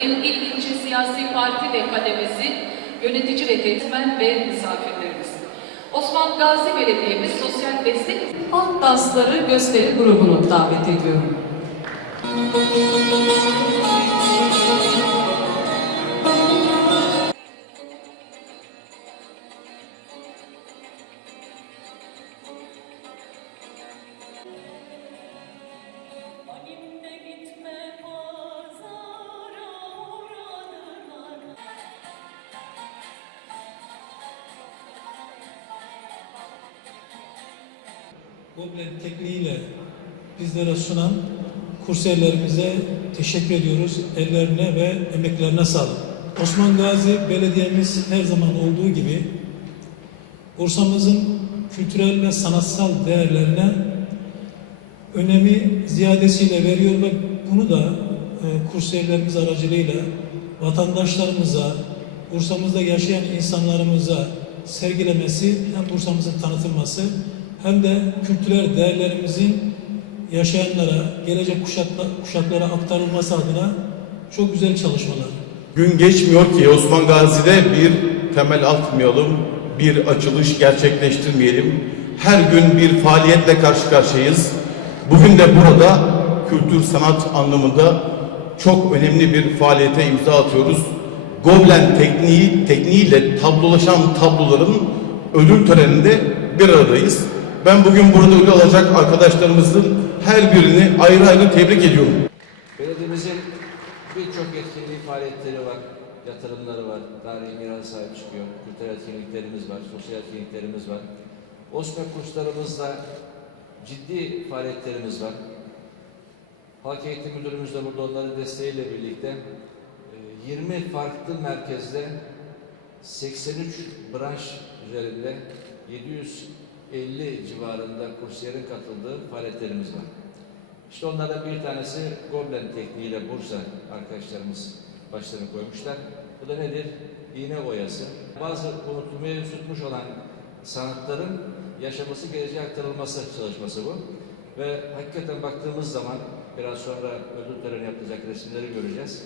İl ilçe siyasi parti ve kademesi, yönetici ve temsilciler ve misafirlerimiz. Osman Gazi Belediye'miz sosyal destek halk dansları gösteri grubunu davet ediyorum. Goblet tekniğiyle bizlere sunan kursiyerlerimize teşekkür ediyoruz. Ellerine ve emeklerine sağlık. Osman Gazi Belediye'miz her zaman olduğu gibi Bursa'mızın kültürel ve sanatsal değerlerine önemi ziyadesiyle veriyor ve bunu da e, kursiyerlerimiz aracılığıyla vatandaşlarımıza, Bursa'mızda yaşayan insanlarımıza sergilemesi hem Bursa'mızın tanıtılması hem de kültürel değerlerimizin yaşayanlara, gelecek kuşakla, kuşaklara aktarılması adına çok güzel çalışmalar. Gün geçmiyor ki Osman Gazi'de bir temel atmayalım, bir açılış gerçekleştirmeyelim. Her gün bir faaliyetle karşı karşıyayız. Bugün de burada kültür sanat anlamında çok önemli bir faaliyete imza atıyoruz. Goblen tekniği, tekniğiyle tablolaşan tabloların ödül töreninde bir aradayız. Ben bugün burada ödül alacak arkadaşlarımızın her birini ayrı ayrı tebrik ediyorum. Belediyemizin birçok etkinliği, faaliyetleri var, yatırımları var, tarihi miras sahip çıkıyor, kültürel etkinliklerimiz var, sosyal etkinliklerimiz var. OSME kurslarımızda ciddi faaliyetlerimiz var. Halk Eğitim Müdürümüz de burada onların desteğiyle birlikte e, 20 farklı merkezde 83 branş üzerinde 750 civarında kursiyerin katıldığı faaliyetlerimiz var. İşte onlardan bir tanesi Goblen tekniğiyle Bursa arkadaşlarımız başlarını koymuşlar. Bu da nedir? İğne oyası. Bazı unutulmaya tutmuş olan sanatların yaşaması, geleceğe aktarılması çalışması bu. Ve hakikaten baktığımız zaman biraz sonra ödül töreni yapılacak resimleri göreceğiz.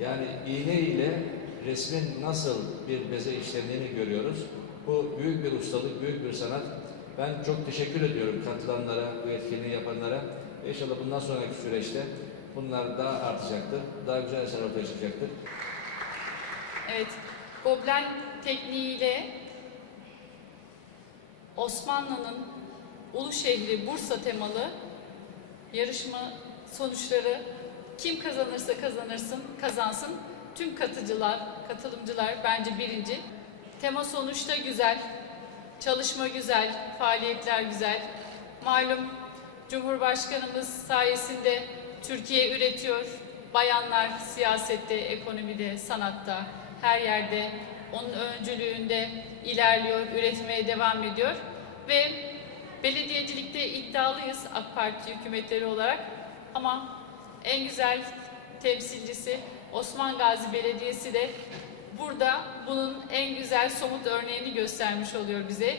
Yani iğne ile resmin nasıl bir beze işlendiğini görüyoruz. Bu büyük bir ustalık, büyük bir sanat. Ben çok teşekkür ediyorum katılanlara, bu etkinliği yapanlara. İnşallah bundan sonraki süreçte bunlar daha artacaktır. Daha güzel eser ortaya çıkacaktır. Evet, Goblen tekniğiyle Osmanlı'nın ulu şehri Bursa temalı yarışma sonuçları kim kazanırsa kazanırsın, kazansın. Tüm katıcılar, katılımcılar bence birinci. Tema sonuçta güzel, çalışma güzel, faaliyetler güzel. Malum Cumhurbaşkanımız sayesinde Türkiye üretiyor. Bayanlar siyasette, ekonomide, sanatta, her yerde onun öncülüğünde ilerliyor, üretmeye devam ediyor. Ve belediyecilikte iddialıyız AK Parti hükümetleri olarak. Ama en güzel temsilcisi Osman Gazi Belediyesi de burada bunun en güzel somut örneğini göstermiş oluyor bize.